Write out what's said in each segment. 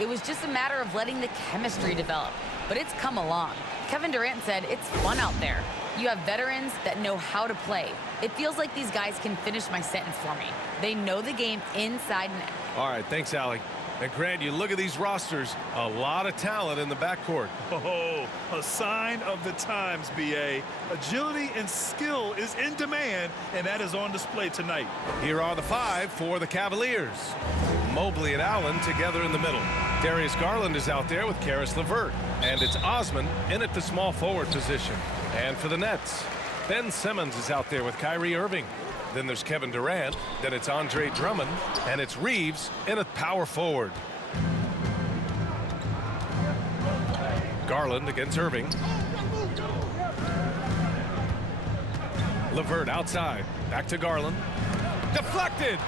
It was just a matter of letting the chemistry develop, but it's come along. Kevin Durant said it's fun out there. You have veterans that know how to play. It feels like these guys can finish my sentence for me. They know the game inside and out. All right, thanks, Allie. And Grant, you look at these rosters, a lot of talent in the backcourt. Oh, a sign of the times, B.A. Agility and skill is in demand, and that is on display tonight. Here are the five for the Cavaliers. Mobley and Allen together in the middle. Darius Garland is out there with Karis LeVert. And it's Osman in at the small forward position. And for the Nets, Ben Simmons is out there with Kyrie Irving. Then there's Kevin Durant. Then it's Andre Drummond. And it's Reeves in at power forward. Garland against Irving. LeVert outside. Back to Garland. Deflected.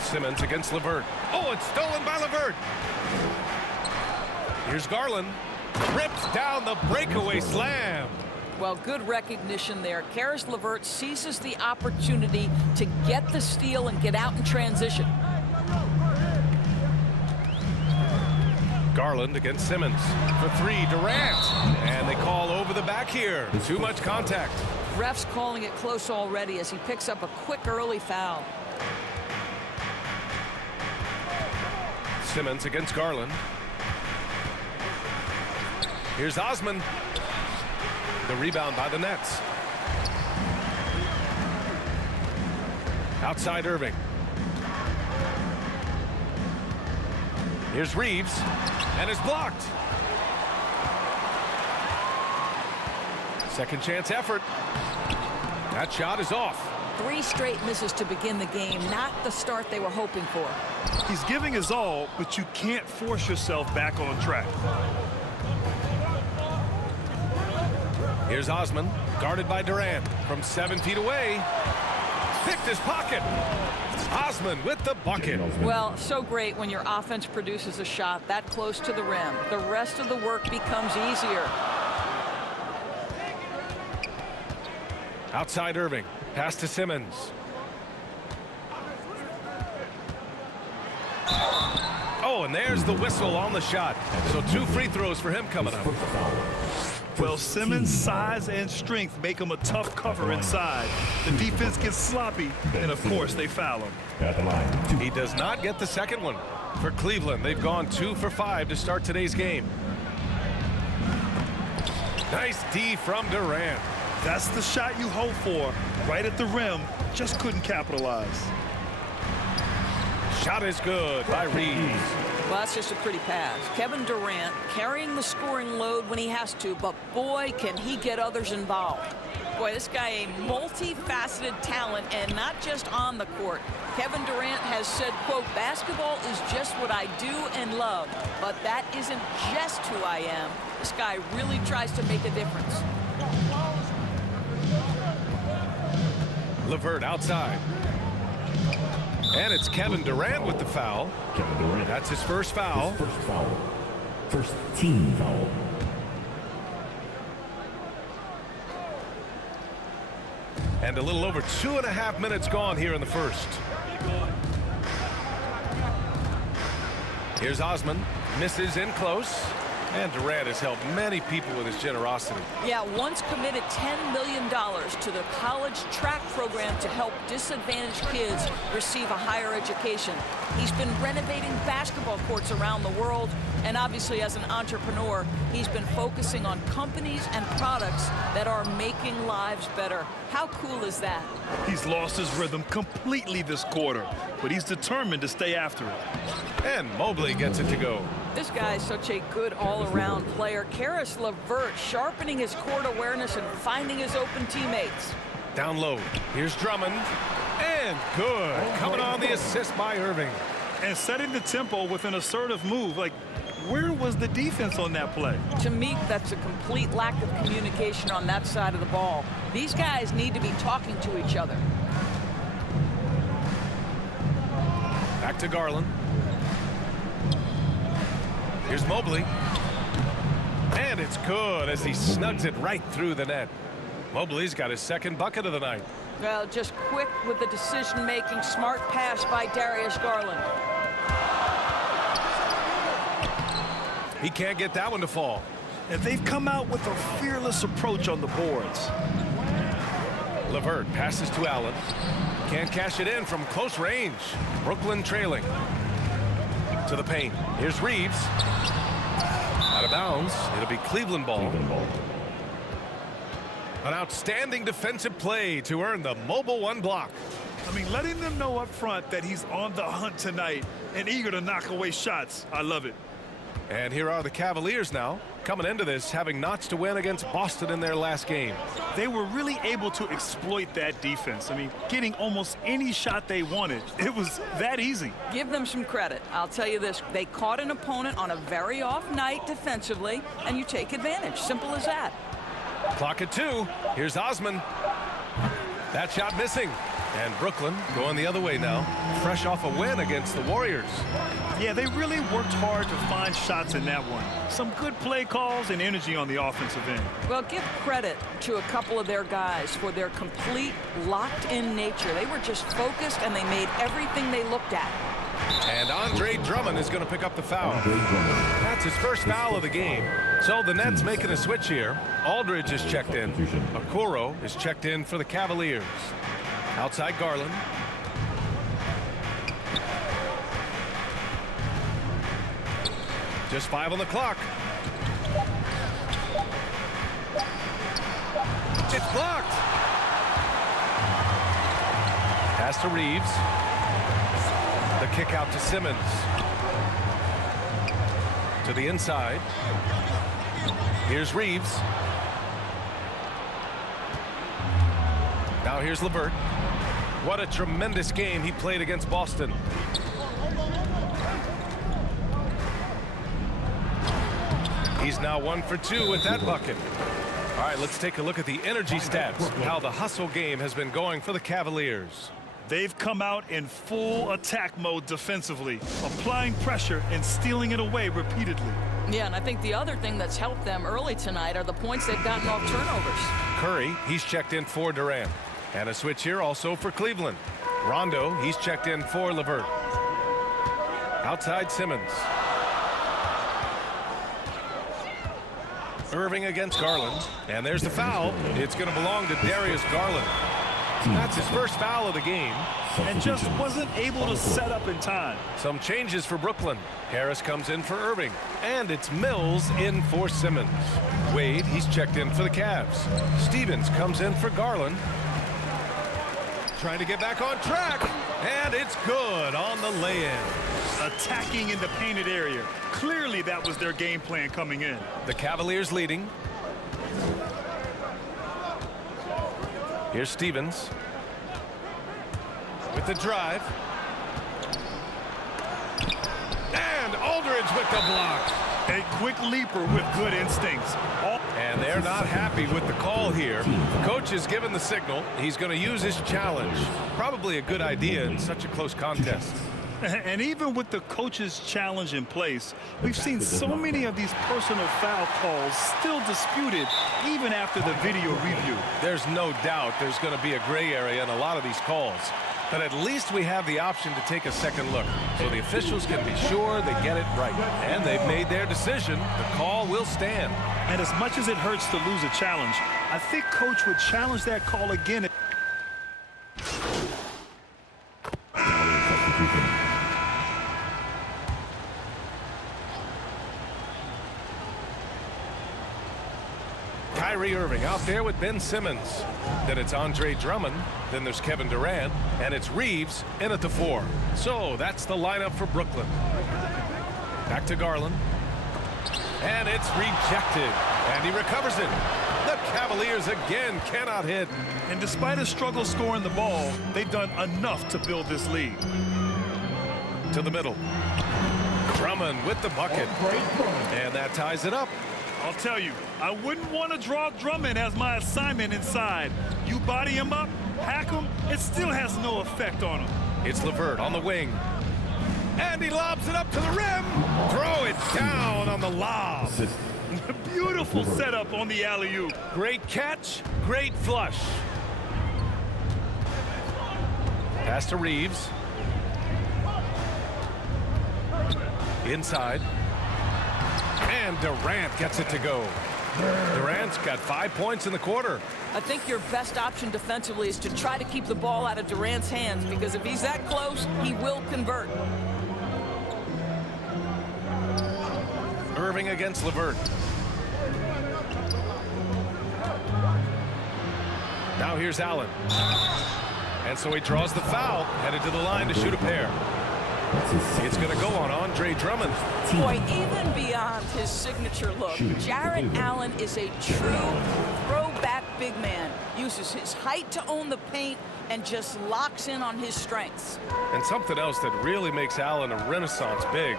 Simmons against LeVert. Oh, it's stolen by LeVert. Here's Garland. Rips down the breakaway slam. Well, good recognition there. Karis LeVert seizes the opportunity to get the steal and get out in transition. Garland against Simmons. For three, Durant. And they call over the back here. Too much contact. Ref's calling it close already as he picks up a quick early foul. Simmons against Garland. Here's Osman. The rebound by the Nets. Outside Irving. Here's Reeves. And it's blocked. Second chance effort. That shot is off. 3 straight misses to begin the game. Not the start they were hoping for. He's giving his all, but you can't force yourself back on track. Here's Osman, guarded by Durant from 7 feet away. Picked his pocket. Osman with the bucket. Well, so great when your offense produces a shot that close to the rim. The rest of the work becomes easier. Outside Irving. Pass to Simmons. Oh, and there's the whistle on the shot. So 2 free throws for him coming up. Well, Simmons' size and strength make him a tough cover inside. The defense gets sloppy, and of course they foul him. He does not get the second one. For Cleveland, they've gone 2 for 5 to start today's game. Nice D from Durant. That's the shot you hope for. Right at the rim, just couldn't capitalize. Shot is good by Reeves. Well, that's just a pretty pass. Kevin Durant carrying the scoring load when he has to, but boy, can he get others involved. Boy, this guy a multifaceted talent, and not just on the court. Kevin Durant has said, quote, basketball is just what I do and love, but that isn't just who I am. This guy really tries to make a difference. LeVert outside. And it's Kevin Durant with the foul. Kevin Durant. That's his first foul. First foul. First team foul. And a little over 2.5 minutes gone here in the first. Here's Osman. Misses in close. And Durant has helped many people with his generosity. Yeah, once committed $10 million to the college track program to help disadvantaged kids receive a higher education. He's been renovating basketball courts around the world, and obviously as an entrepreneur, he's been focusing on companies and products that are making lives better. How cool is that? He's lost his rhythm completely this quarter, but he's determined to stay after it. And Mobley gets it to go. This guy is such a good all-around player. Karis LeVert sharpening his court awareness and finding his open teammates. Down low. Here's Drummond. And good. Coming on the assist by Irving. And setting the tempo with an assertive move. Like, where was the defense on that play? To me, that's a complete lack of communication on that side of the ball. These guys need to be talking to each other. Back to Garland. Here's Mobley. And it's good as he snugs it right through the net. Mobley's got his second bucket of the night. Well, just quick with the decision-making, smart pass by Darius Garland. He can't get that one to fall. And they've come out with a fearless approach on the boards. LeVert passes to Allen. Can't cash it in from close range. Brooklyn trailing. To the paint. Here's Reeves. Out of bounds. It'll be Cleveland ball. An outstanding defensive play to earn the mobile one block. I mean, letting them know up front that he's on the hunt tonight and eager to knock away shots. I love it. And here are the Cavaliers now, coming into this having notched a win against Boston in their last game. They were really able to exploit that defense. I mean, getting almost any shot they wanted. It was that easy. Give them some credit. I'll tell you this, they caught an opponent on a very off night defensively, and you take advantage. Simple as that. Clock at 2. Here's Osman. That shot missing. And Brooklyn going the other way now, fresh off a win against the Warriors. Yeah, they really worked hard to find shots in that one. Some good play calls and energy on the offensive end. Well, give credit to a couple of their guys for their complete locked-in nature. They were just focused, and they made everything they looked at. And Andre Drummond is going to pick up the foul. That's his first foul of the game. So the Nets making a switch here. Aldridge is checked in. Okoro is checked in for the Cavaliers. Outside Garland. Just 5 on the clock. It's blocked. Pass to Reeves. The kick out to Simmons. To the inside. Here's Reeves. Now here's LeVert. What a tremendous game he played against Boston. He's now 1 for 2 with that bucket. All right, let's take a look at the energy stats, how the hustle game has been going for the Cavaliers. They've come out in full attack mode defensively, applying pressure and stealing it away repeatedly. Yeah, and I think the other thing that's helped them early tonight are the points they've gotten off turnovers. Curry, he's checked in for Durant. And a switch here also for Cleveland. Rondo, he's checked in for LeVert. Outside Simmons. Irving against Garland. And there's the foul. It's going to belong to Darius Garland. That's his first foul of the game. And just wasn't able to set up in time. Some changes for Brooklyn. Harris comes in for Irving. And it's Mills in for Simmons. Wade, he's checked in for the Cavs. Stevens comes in for Garland. Trying to get back on track. And it's good on the lay-in. Attacking in the painted area. Clearly that was their game plan coming in. The Cavaliers leading. Here's Stevens. With the drive. And Aldridge with the block. A quick leaper with good instincts. And they're not happy with the call here. Coach has given the signal. He's going to use his challenge. Probably a good idea in such a close contest. And even with the coach's challenge in place, we've seen so many of these personal foul calls still disputed even after the video review. There's no doubt there's going to be a gray area in a lot of these calls. But at least we have the option to take a second look, so the officials can be sure they get it right. And they've made their decision. The call will stand. And as much as it hurts to lose a challenge, I think Coach would challenge that call again. Kyrie Irving out there with Ben Simmons. Then it's Andre Drummond. Then there's Kevin Durant. And it's Reeves in at the 4. So that's the lineup for Brooklyn. Back to Garland. And it's rejected. And he recovers it. The Cavaliers again cannot hit. And despite a struggle scoring the ball, they've done enough to build this lead. To the middle. Drummond with the bucket. And that ties it up. I'll tell you, I wouldn't want to draw Drummond as my assignment inside. You body him up, hack him, it still has no effect on him. It's LeVert on the wing. And he lobs it up to the rim. Throw it down on the lob. Beautiful setup on the alley-oop. Great catch, great flush. Pass to Reeves. Inside. And Durant gets it to go. Durant's got 5 points in the quarter. I think your best option defensively is to try to keep the ball out of Durant's hands, because if he's that close, he will convert. Irving against LeVert. Now here's Allen. And so he draws the foul, headed to the line to shoot a pair. It's going to go on Andre Drummond. Boy, even beyond his signature look, Jarrett Allen is a true throwback big man. Uses his height to own the paint and just locks in on his strengths. And something else that really makes Allen a renaissance big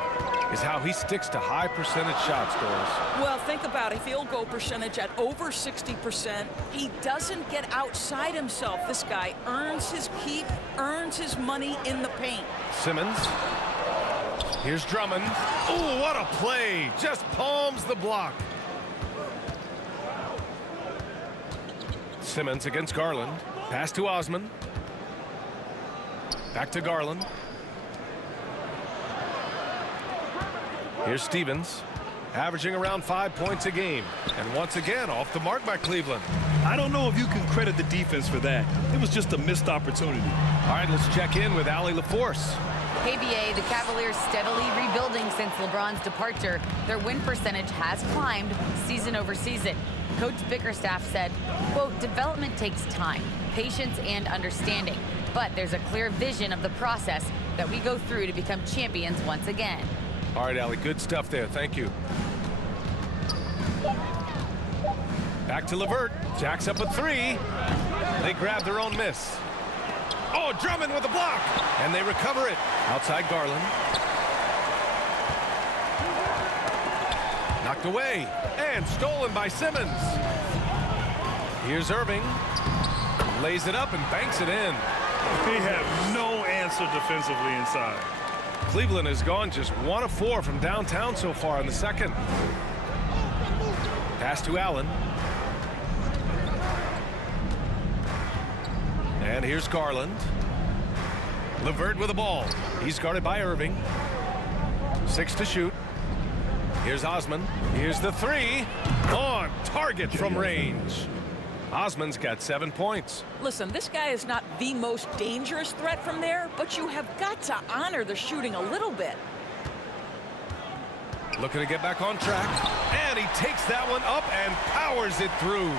is how he sticks to high percentage shots, Doris. Well, think about a field goal percentage at over 60%. He doesn't get outside himself. This guy earns his keep, earns his money in the paint. Simmons. Here's Drummond. Oh, what a play. Just palms the block. Simmons against Garland. Pass to Osman. Back to Garland. Here's Stevens, averaging around 5 points a game. And once again, off the mark by Cleveland. I don't know if you can credit the defense for that. It was just a missed opportunity. All right, let's check in with Allie LaForce. Hey, BA, the Cavaliers steadily rebuilding since LeBron's departure. Their win percentage has climbed season over season. Coach Bickerstaff said, quote, development takes time, patience, and understanding. But there's a clear vision of the process that we go through to become champions once again. All right, Allie, good stuff there. Thank you. Back to LeVert. Jacks up a three. They grab their own miss. Oh, Drummond with a block. And they recover it. Outside Garland. Knocked away. And stolen by Simmons. Here's Irving. Lays it up and banks it in. They have no answer defensively inside. Cleveland has gone just 1 of 4 from downtown so far in the second. Pass to Allen. And here's Garland. LeVert with the ball. He's guarded by Irving. 6 to shoot. Here's Osman. Here's the three. On target from range. Osman's got 7 points. Listen, this guy is not the most dangerous threat from there, but you have got to honor the shooting a little bit. Looking to get back on track. And he takes that one up and powers it through.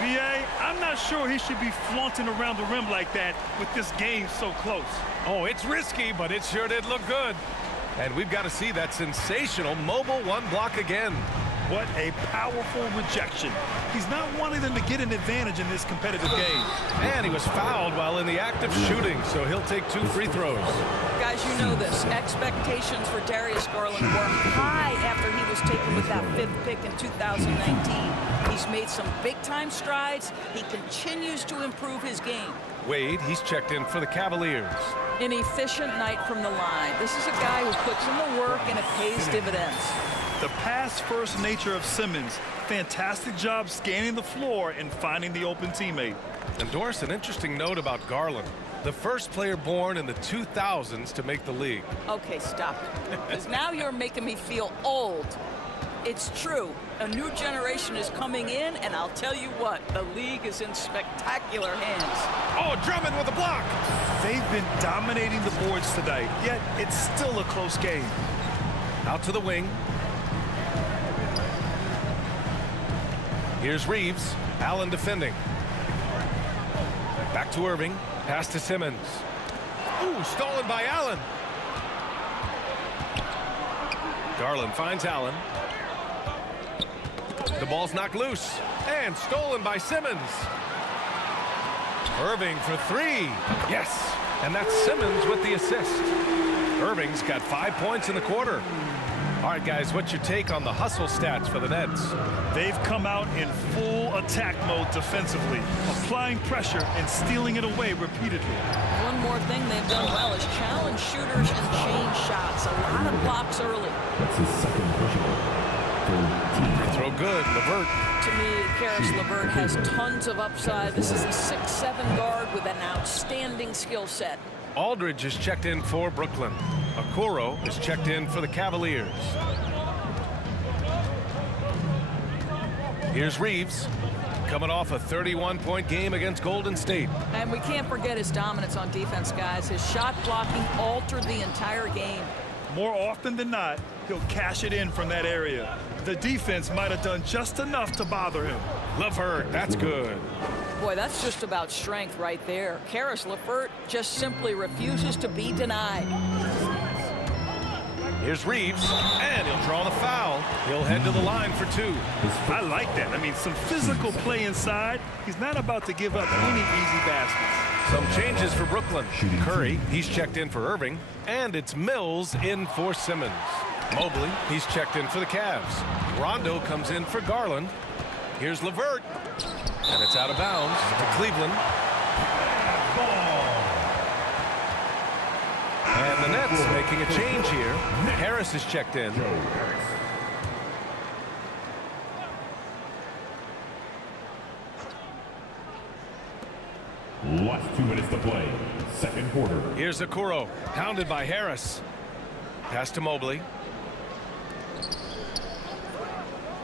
BA, I'm not sure he should be flaunting around the rim like that with this game so close. Oh, it's risky, but it sure did look good. And we've got to see that sensational mobile one block again. What a powerful rejection. He's not wanting them to get an advantage in this competitive game. And he was fouled while in the act of shooting, so he'll take 2 free throws. Guys, you know this. Expectations for Darius Garland were high after he was taken with that 5th pick in 2019. He's made some big-time strides. He continues to improve his game. Wade, he's checked in for the Cavaliers. An efficient night from the line. This is a guy who puts in the work and it pays dividends. The pass-first nature of Simmons. Fantastic job scanning the floor and finding the open teammate. And Doris, an interesting note about Garland. The first player born in the 2000s to make the league. Okay, stop it. Because now you're making me feel old. It's true. A new generation is coming in, and I'll tell you what, the league is in spectacular hands. Oh, Drummond with a block. They've been dominating the boards tonight, yet it's still a close game. Out to the wing. Here's Reeves. Allen defending. Back to Irving. Pass to Simmons. Ooh, stolen by Allen. Garland finds Allen. The ball's knocked loose. And stolen by Simmons. Irving for 3. Yes. And that's Simmons with the assist. Irving's got 5 points in the quarter. All right, guys, what's your take on the hustle stats for the Nets? They've come out in full attack mode defensively, applying pressure and stealing it away repeatedly. One more thing they've done well is challenge shooters and change shots. A lot of blocks early. That's his second push-up. Free throw good. LeVert. To me, Karis LeVert has tons of upside. This is a 6'7" guard with an outstanding skill set. Aldridge is checked in for Brooklyn. Okoro is checked in for the Cavaliers. Here's Reeves, coming off a 31-point game against Golden State. And we can't forget his dominance on defense, guys. His shot blocking altered the entire game. More often than not, he'll cash it in from that area. The defense might have done just enough to bother him. LeVert, that's good. Boy, that's just about strength right there. Karis LeVert just simply refuses to be denied. Here's Reeves, and he'll draw the foul. He'll head to the line for two. I like that. I mean, some physical play inside. He's not about to give up any easy baskets. Some changes for Brooklyn. Curry, he's checked in for Irving, and it's Mills in for Simmons. Mobley, he's checked in for the Cavs. Rondo comes in for Garland. Here's LeVert, and it's out of bounds to Cleveland. And the Nets making a change here. Harris is checked in. Last 2 minutes to play. Second quarter. Here's Okoro, pounded by Harris. Pass to Mobley.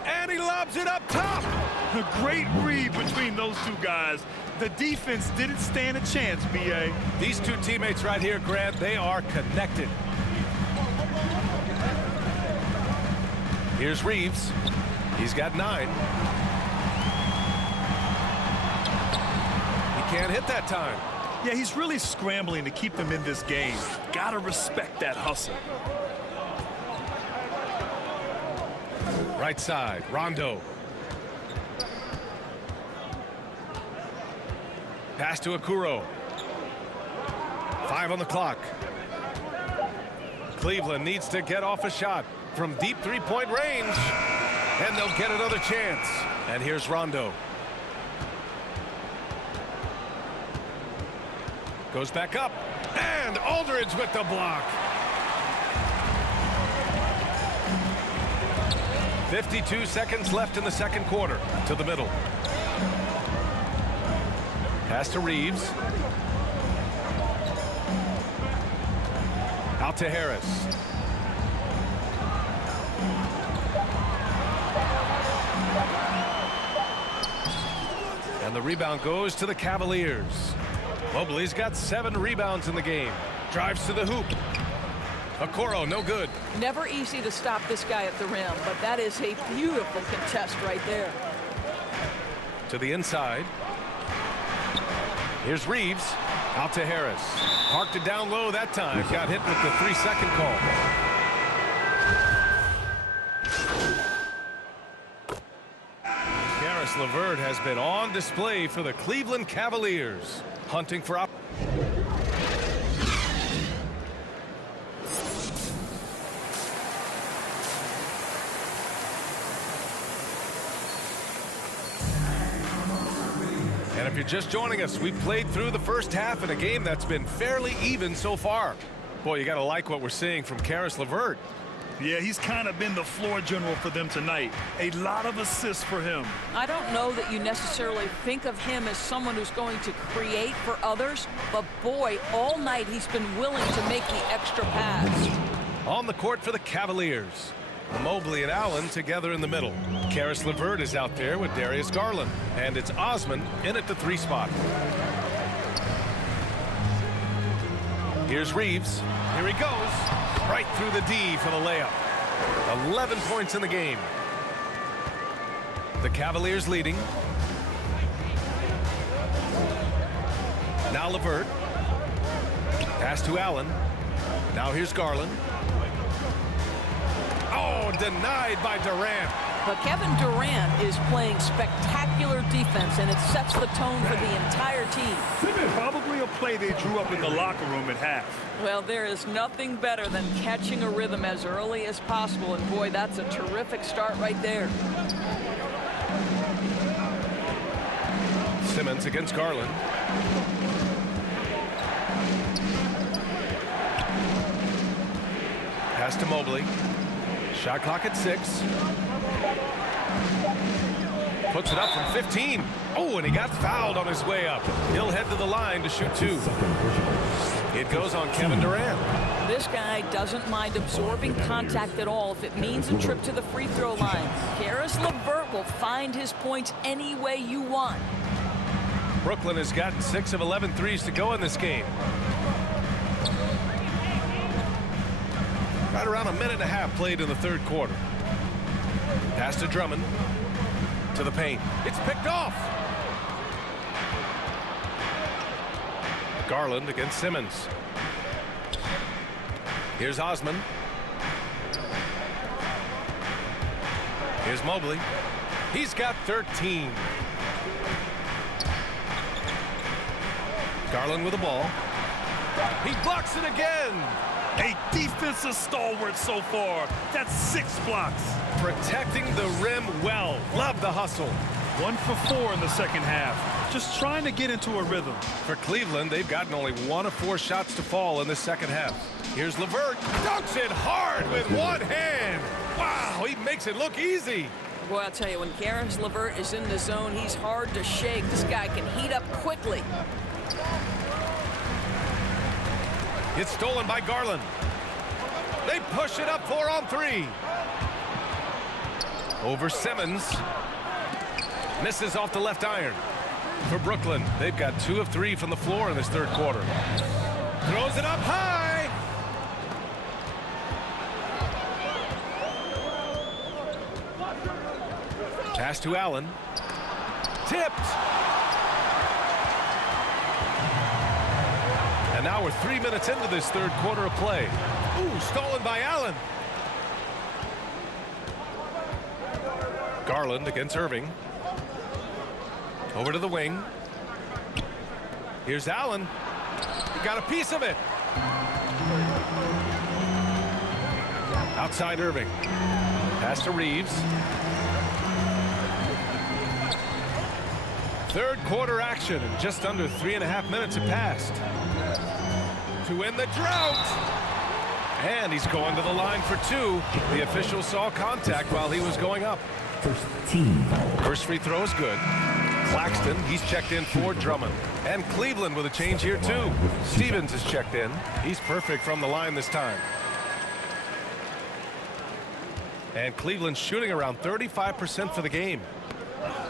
And he lobs it up top. A great read between those two guys. The defense didn't stand a chance, B.A. These two teammates right here, Grant, they are connected. Here's Reeves. He's got 9. He can't hit that time. Yeah, he's really scrambling to keep them in this game. Gotta respect that hustle. Right side, Rondo. Pass to Okoro. 5 on the clock. Cleveland needs to get off a shot from deep three-point range, and they'll get another chance. And here's Rondo. Goes back up, and Aldridge with the block. 52 seconds left in the second quarter. To the middle. Pass to Reeves. Out to Harris. And the rebound goes to the Cavaliers. Mobley's got 7 rebounds in the game. Drives to the hoop. Okoro, no good. Never easy to stop this guy at the rim, but that is a beautiful contest right there. To the inside. Here's Reeves. Out to Harris. Parked it down low that time. Got hit with the 3-second call. Karis LeVert has been on display for the Cleveland Cavaliers. Hunting for opportunity. And if you're just joining us, we played through the first half in a game that's been fairly even so far. Boy, you got to like what we're seeing from Karis LeVert. Yeah, he's kind of been the floor general for them tonight. A lot of assists for him. I don't know that you necessarily think of him as someone who's going to create for others, but boy, all night he's been willing to make the extra pass. On the court for the Cavaliers. Mobley and Allen together in the middle. Karis LeVert is out there with Darius Garland. And it's Osman in at the 3 spot. Here's Reeves. Here he goes. Right through the D for the layup. 11 points in the game. The Cavaliers leading. Now LeVert. Pass to Allen. Now here's Garland. Oh, denied by Durant. But Kevin Durant is playing spectacular defense, and it sets the tone for the entire team. Probably a play they drew up in the locker room at half. Well, there is nothing better than catching a rhythm as early as possible, and boy, that's a terrific start right there. Simmons against Garland. Pass to Mobley. Shot clock at 6. Puts it up from 15. Oh, and he got fouled on his way up. He'll head to the line to shoot 2. It goes on Kevin Durant. This guy doesn't mind absorbing contact at all if it means a trip to the free throw line. Caris LeVert will find his points any way you want. Brooklyn has gotten 6 of 11 threes to go in this game. Right around a minute and a half played in the third quarter. Pass to Drummond. To the paint. It's picked off. Garland against Simmons. Here's Osman. Here's Mobley. He's got 13. Garland with the ball. He blocks it again. A defensive stalwart so far. That's 6 blocks. Protecting the rim well. Love the hustle. 1 for 4 in the second half. Just trying to get into a rhythm. For Cleveland, they've gotten only 1 of 4 shots to fall in the second half. Here's LeVert. Dunks it hard with one hand. Wow, he makes it look easy. Boy, I'll tell you, when Caris LeVert is in the zone, he's hard to shake. This guy can heat up quickly. It's stolen by Garland. They push it up 4 on 3. Over Simmons. Misses off the left iron. For Brooklyn, they've got 2 of 3 from the floor in this third quarter. Throws it up high. Pass to Allen. Tipped. And now we're 3 minutes into this third quarter of play. Ooh, stolen by Allen. Garland against Irving. Over to the wing. Here's Allen. He got a piece of it. Outside Irving. Pass to Reeves. Third quarter action, and just under 3.5 minutes have passed. To end the drought. And he's going to the line for 2. The official saw contact while he was going up. First free throw is good. Claxton, he's checked in for Drummond. And Cleveland with a change here too. Stevens is checked in. He's perfect from the line this time. And Cleveland shooting around 35% for the game.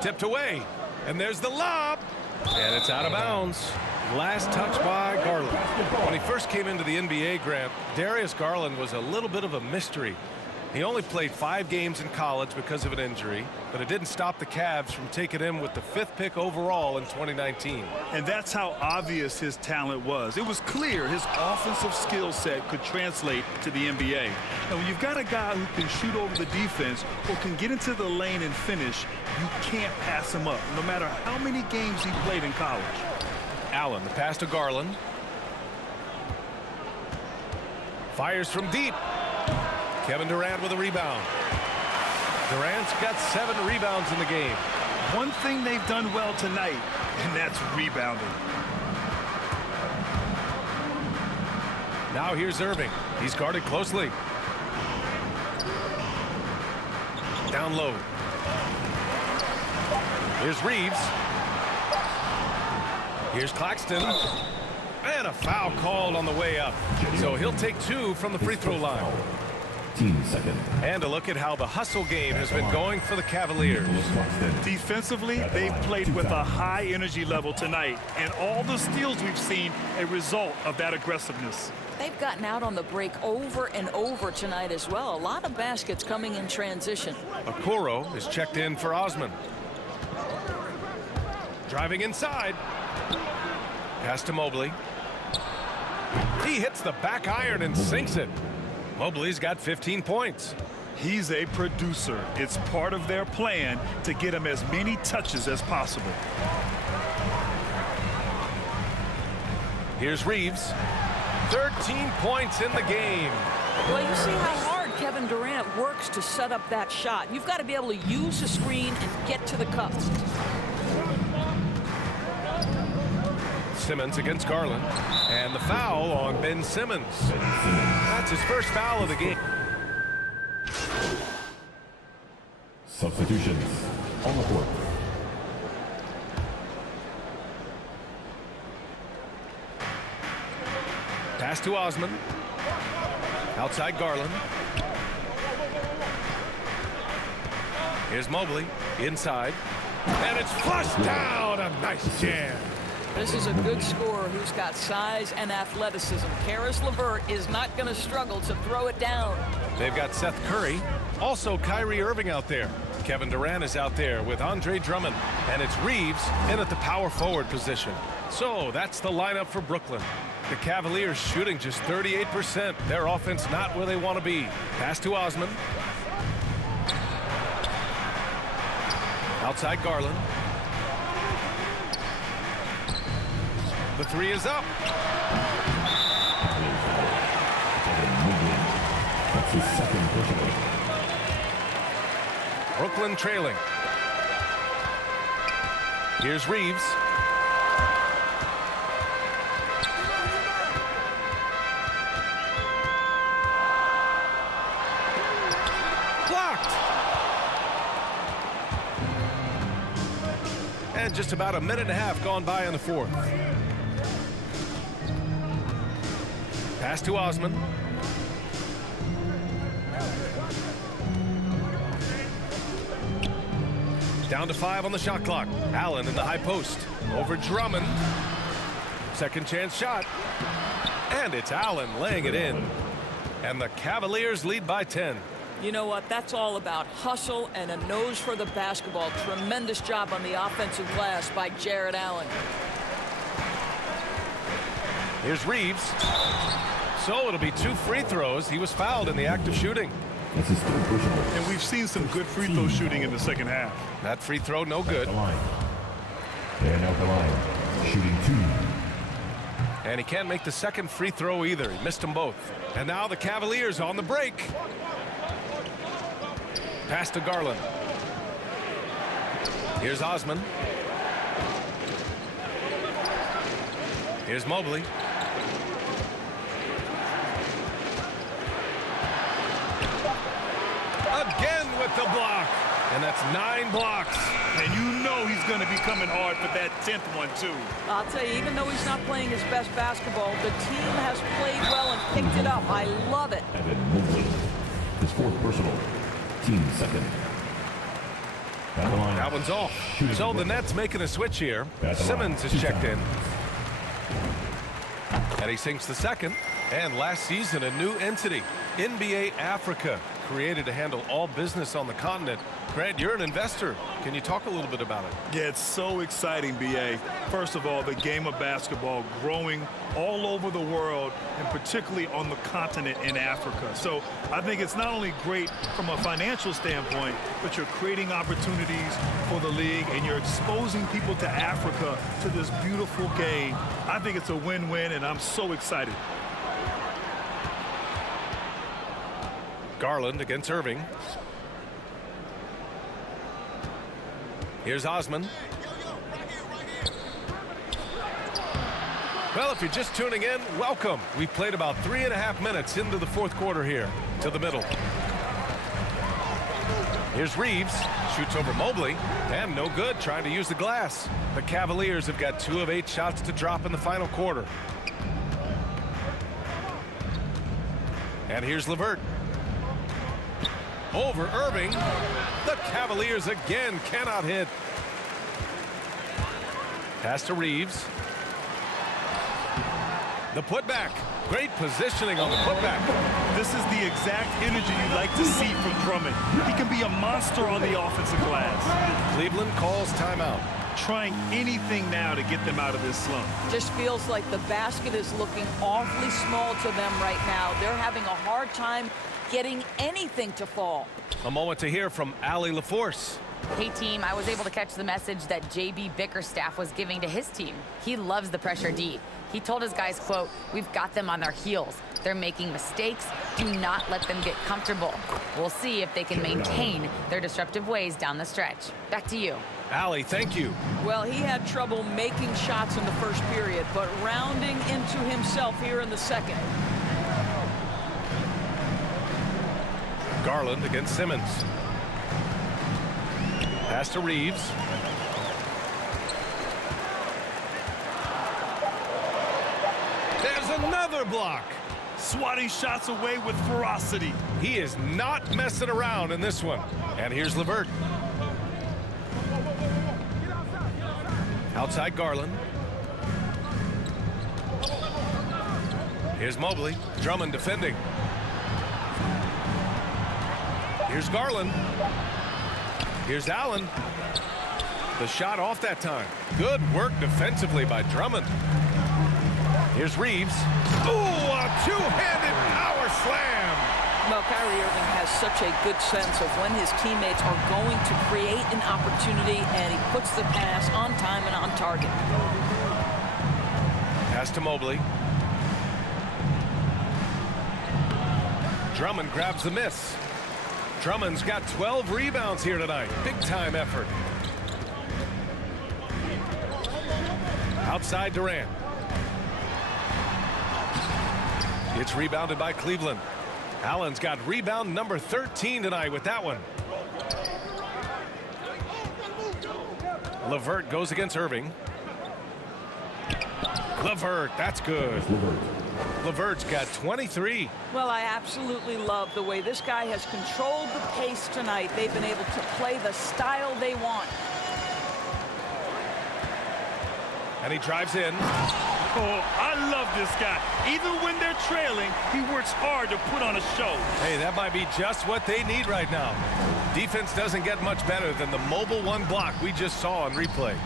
Tipped away. And there's the lob. And it's out of bounds. Last touch by Garland. When he first came into the NBA, Grant, Darius Garland was a little bit of a mystery. He only played 5 games in college because of an injury, but it didn't stop the Cavs from taking him with the 5th pick overall in 2019. And that's how obvious his talent was. It was clear his offensive skill set could translate to the NBA. And when you've got a guy who can shoot over the defense or can get into the lane and finish, you can't pass him up, no matter how many games he played in college. Allen, the pass to Garland. Fires from deep. Kevin Durant with a rebound. Durant's got 7 rebounds in the game. One thing they've done well tonight, and that's rebounding. Now here's Irving. He's guarded closely. Down low. Here's Reeves. Here's Claxton. And a foul called on the way up. So he'll take 2 from the free throw line. And a look at how the hustle game has been going for the Cavaliers. Defensively, they've played with a high energy level tonight, and all the steals we've seen a result of that aggressiveness. They've gotten out on the break over and over tonight as well. A lot of baskets coming in transition. Okoro is checked in for Osman. Driving inside. Pass to Mobley. He hits the back iron and sinks it. Mobley's got 15 points. He's a producer. It's part of their plan to get him as many touches as possible. Here's Reeves. 13 points in the game. Well, you see how hard Kevin Durant works to set up that shot. You've got to be able to use the screen and get to the cup. Simmons against Garland. And the foul on Ben Simmons. That's his first foul of the game. Substitutions on the court. Pass to Osman. Outside Garland. Here's Mobley. Inside. And it's flushed down. A nice jam. This is a good scorer who's got size and athleticism. Karis LeVert is not going to struggle to throw it down. They've got Seth Curry. Also Kyrie Irving out there. Kevin Durant is out there with Andre Drummond. And it's Reeves in at the power forward position. So that's the lineup for Brooklyn. The Cavaliers shooting just 38%. Their offense not where they want to be. Pass to Osman. Outside Garland. The three is up. That's his second personal. Brooklyn trailing. Here's Reeves. Blocked. And just about a minute and a half gone by in the fourth. Pass to Osman. Down to 5 on the shot clock. Allen in the high post. Over Drummond. Second chance shot. And it's Allen laying it in. And the Cavaliers lead by 10. You know what? That's all about hustle and a nose for the basketball. Tremendous job on the offensive glass by Jared Allen. Here's Reeves. So it'll be 2 free throws. He was fouled in the act of shooting. That's his third personal. And we've seen some good free throw shooting in the second half. That free throw no good. The line. And out the line. Shooting 2. And he can't make the second free throw either. He missed them both. And now the Cavaliers on the break. Pass to Garland. Here's Osman. Here's Mobley. Again with the block. And that's 9 blocks. And you know he's going to be coming hard for that 10th one, too. I'll tell you, even though he's not playing his best basketball, the team has played well and picked it up. I love it. Evan Mobley. His fourth personal. Team second. Down the line. That one's off. So the Nets making a switch here. Simmons is checked in. And he sinks the second. And last season, a new entity, NBA Africa, created to handle all business on the continent. Grant, you're an investor. Can you talk a little bit about it? Yeah, it's so exciting, B.A. First of all, the game of basketball growing all over the world, and particularly on the continent in Africa. So I think it's not only great from a financial standpoint, but you're creating opportunities for the league, and you're exposing people to Africa, to this beautiful game. I think it's a win-win, and I'm so excited. Garland against Irving. Here's Osman. Well, if you're just tuning in, welcome. We've played about 3.5 minutes into the fourth quarter here. To the middle. Here's Reeves. Shoots over Mobley. And no good, trying to use the glass. The Cavaliers have got 2 of 8 shots to drop in the final quarter. And here's LeVert. Over Irving. The Cavaliers again cannot hit. Pass to Reeves. The putback. Great positioning on the putback. This is the exact energy you like to see from Drummond. He can be a monster on the offensive glass. Cleveland calls timeout. Trying anything now to get them out of this slump. Just feels like the basket is looking awfully small to them right now. They're having a hard time getting anything to fall. A moment to hear from Allie LaForce. Hey team, I was able to catch the message that JB Bickerstaff was giving to his team. He loves the pressure D. He told his guys, quote, "We've got them on their heels. They're making mistakes. Do not let them get comfortable." We'll see if they can maintain their disruptive ways down the stretch. Back to you. Allie, thank you. Well, he had trouble making shots in the first period, but rounding into himself here in the second. Garland against Simmons. Pass to Reeves. There's another block. Swatting shots away with ferocity. He is not messing around in this one. And here's LeVert. Outside Garland. Here's Mobley. Drummond defending. Here's Garland. Here's Allen. The shot off that time. Good work defensively by Drummond. Here's Reeves. Ooh, a two-handed power slam. Mycareer has such a good sense of when his teammates are going to create an opportunity, and he puts the pass on time and on target. Pass to Mobley. Drummond grabs the miss. Drummond's got 12 rebounds here tonight. Big-time effort. Outside Durant. It's rebounded by Cleveland. Allen's got rebound number 13 tonight with that one. LeVert goes against Irving. LeVert, that's good. LeVert's got 23. Well, I absolutely love the way this guy has controlled the pace tonight. They've been able to play the style they want. And he drives in. Oh, I love this guy. Even when they're trailing, he works hard to put on a show. Hey, that might be just what they need right now. Defense doesn't get much better than the mobile one block we just saw on replay.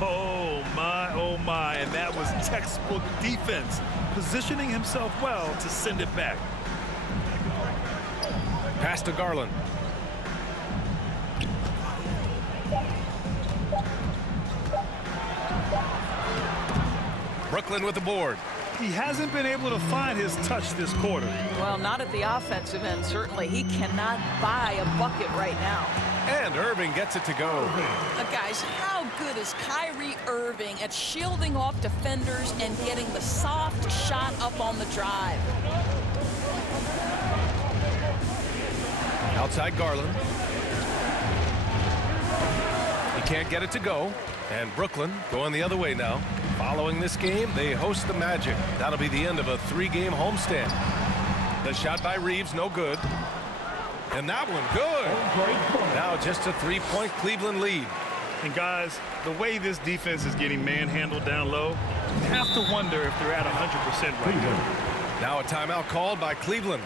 Oh, my, and that was textbook defense. Positioning himself well to send it back. Pass to Garland. Brooklyn with the board. He hasn't been able to find his touch this quarter. Well, not at the offensive end, certainly. He cannot buy a bucket right now. And Irving gets it to go. Guys, how good is Kyrie Irving at shielding off defenders and getting the soft shot up on the drive? Outside Garland. He can't get it to go. And Brooklyn going the other way now. Following this game, they host the Magic. That'll be the end of a 3-game homestand. The shot by Reeves, no good. And that one, good. Now just a 3-point Cleveland lead. And guys, the way this defense is getting manhandled down low, you have to wonder if they're at 100% right now. Now a timeout called by Cleveland.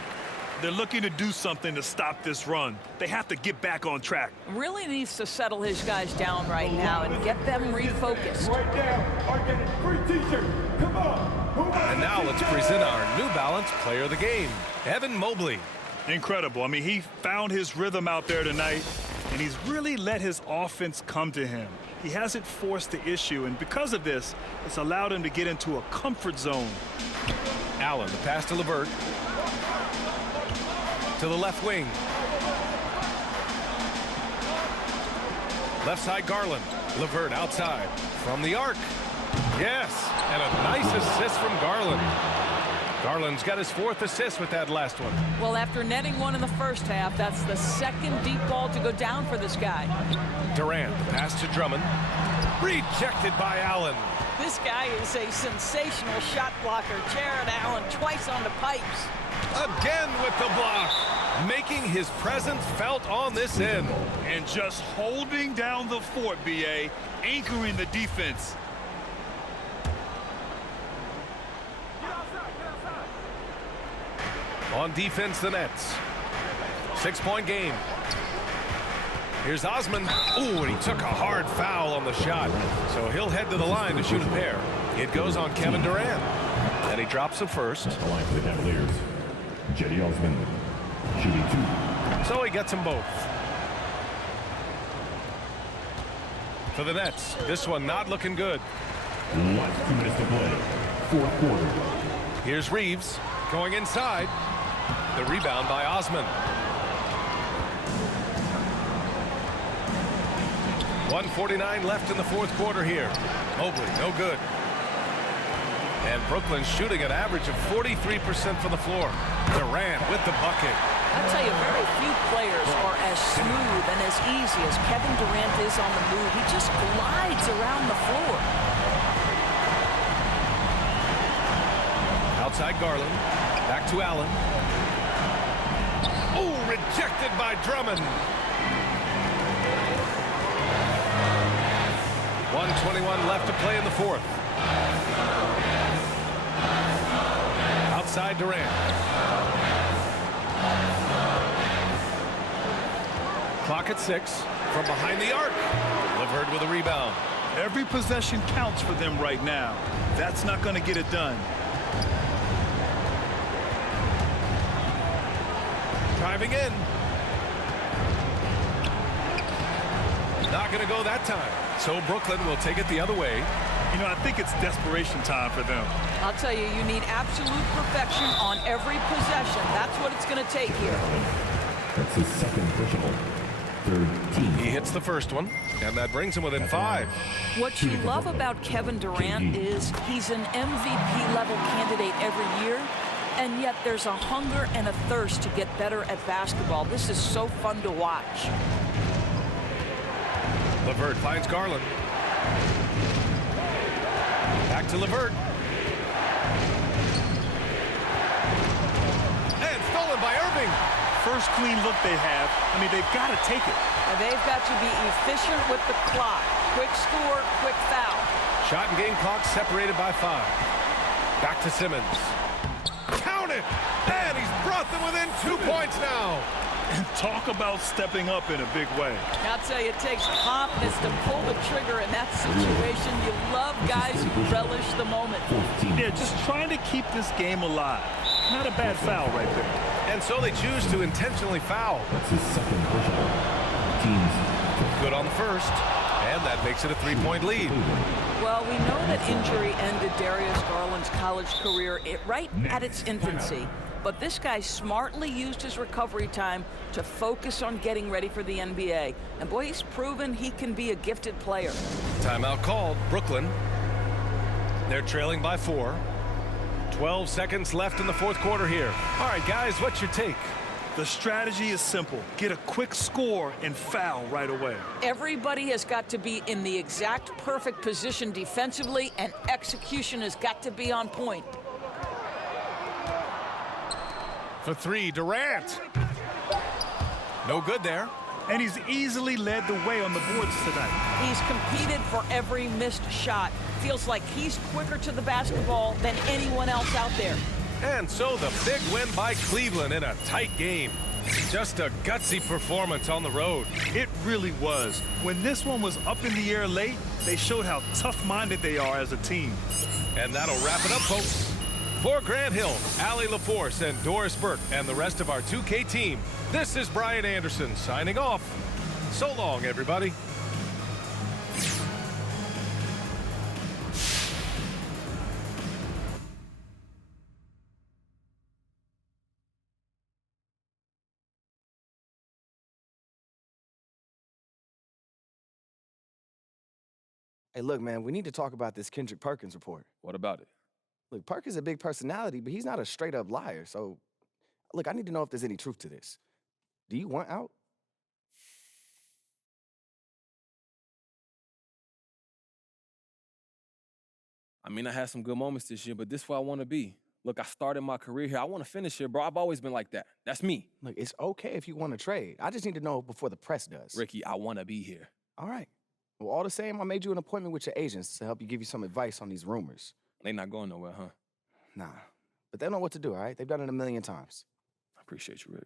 They're looking to do something to stop this run. They have to get back on track. Really needs to settle his guys down right now and get them refocused. Right now, I get a free t-shirt. Come on. And now let's present our New Balance player of the game, Evan Mobley. Incredible. I mean, he found his rhythm out there tonight, and he's really let his offense come to him. He hasn't forced the issue, and because of this, it's allowed him to get into a comfort zone. Allen, the pass to LeVert. To the left wing. Left side Garland. LeVert outside. From the arc. Yes. And a nice assist from Garland. Garland's got his 4th assist with that last one. Well, after netting one in the first half, that's the 2nd deep ball to go down for this guy. Durant, the pass to Drummond. Rejected by Allen. This guy is a sensational shot blocker. Jared Allen twice on the pipes. Again with the block. Making his presence felt on this end. And just holding down the fort, B.A., anchoring the defense. On defense, the Nets. 6-point game. Here's Osman. Ooh, and he took a hard foul on the shot. So he'll head to the line to shoot a pair. It goes on Kevin Durant. And he drops it first. At the line for the Cavaliers, Jetty Osman, shooting 2. So he gets them both. For the Nets, this one not looking good. Last 2 minutes to play. 4th quarter. Here's Reeves going inside. The rebound by Osman. 1:49 left in the 4th quarter here. Mobley, no good. And Brooklyn shooting an average of 43% from the floor. Durant with the bucket. I'll tell you, very few players are as smooth and as easy as Kevin Durant is on the move. He just glides around the floor. Outside Garland. Back to Allen. Oh, rejected by Drummond. 1:21 left to play in the fourth. Outside Durant. Clock at 6. From behind the arc. LeVert with a rebound. Every possession counts for them right now. That's not going to get it done. Driving in. Not going to go that time. So Brooklyn will take it the other way. You know, I think it's desperation time for them. I'll tell you, you need absolute perfection on every possession. That's what it's going to take here. That's his second personal. Third team. He hits the first one, and that brings him within 5. What you love about Kevin Durant is he's an MVP-level candidate every year, and yet there's a hunger and a thirst to get better at basketball. This is so fun to watch. LeVert finds Garland. Back to LeVert. And stolen by Irving. First clean look they have. I mean, they've got to take it. And they've got to be efficient with the clock. Quick score, quick foul. Shot and game clock separated by 5. Back to Simmons. Count it! And he's brought them within 2 points now. And talk about stepping up in a big way. I'll tell you, it takes confidence to pull the trigger in that situation. You love guys who relish the moment. Yeah, just trying to keep this game alive. Not a bad foul right there. And so they choose to intentionally foul. That's his second personal. Teams. Good on the first. And that makes it a 3-point lead. Well, we know that injury ended Darius Garland's college career right at its infancy. But this guy smartly used his recovery time to focus on getting ready for the NBA. And boy, he's proven he can be a gifted player. Timeout called. Brooklyn. They're trailing by 4. 12 seconds left in the fourth quarter here. All right, guys, what's your take? The strategy is simple. Get a quick score and foul right away. Everybody has got to be in the exact perfect position defensively, and execution has got to be on point. For 3, Durant. No good there. And he's easily led the way on the boards tonight. He's competed for every missed shot. Feels like he's quicker to the basketball than anyone else out there. And so the big win by Cleveland in a tight game. Just a gutsy performance on the road. It really was. When this one was up in the air late, they showed how tough-minded they are as a team. And that'll wrap it up, folks. For Grant Hill, Allie LaForce, and Doris Burke, and the rest of our 2K team, this is Brian Anderson signing off. So long, everybody. Hey, look, man, we need to talk about this Kendrick Perkins report. What about it? Look, Perkins is a big personality, but he's not a straight-up liar. So, look, I need to know if there's any truth to this. Do you want out? I mean, I had some good moments this year, but this is where I want to be. Look, I started my career here. I want to finish here, bro. I've always been like that. That's me. Look, it's okay if you want to trade. I just need to know before the press does. Ricky, I want to be here. All right. Well, all the same, I made you an appointment with your agents to help you give you some advice on these rumors. They not going nowhere, huh? Nah, but they know what to do, all right? They've done it a million times. I appreciate you, Rick.